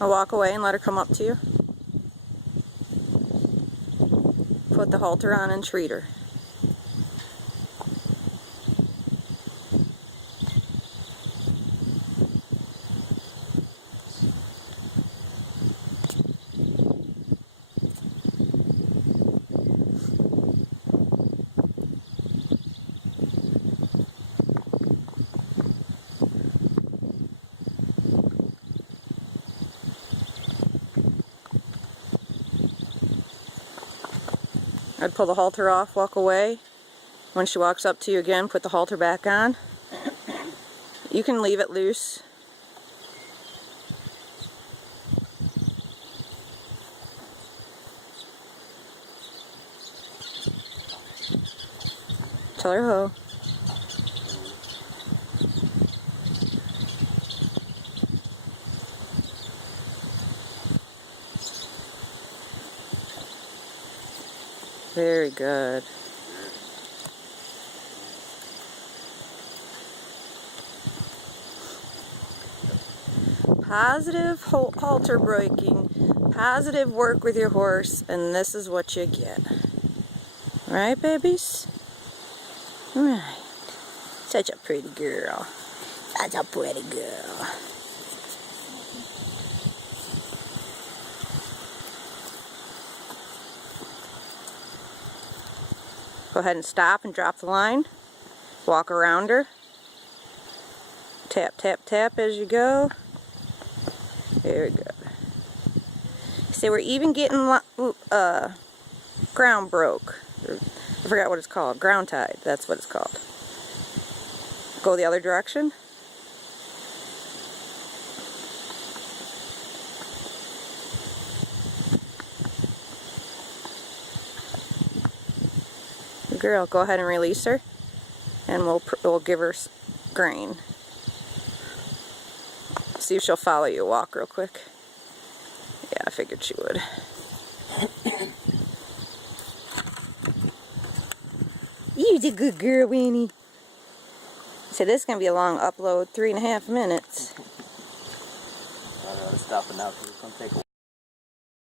I'll walk away and let her come up to you. Put the halter on and treat her. I'd pull the halter off, walk away. When she walks up to you again, put the halter back on. You can leave it loose. Tell her ho. Very good. Positive halter breaking, positive work with your horse, and this is what you get. Right, babies? Right. Such a pretty girl. Such a pretty girl. Go ahead and stop and drop the line. Walk around her. Tap, tap, tap as you go. Very good. See, we're even getting ground broke. I forgot what it's called. Ground tied. That's what it's called. Go the other direction. Good girl. Go ahead and release her, and we'll give her grain. See if she'll follow you. Walk real quick. Yeah, I figured she would. You're a good girl, Winnie. So this is going to be a long upload, 3.5 minutes. I gotta stop it now because it's going to take a while.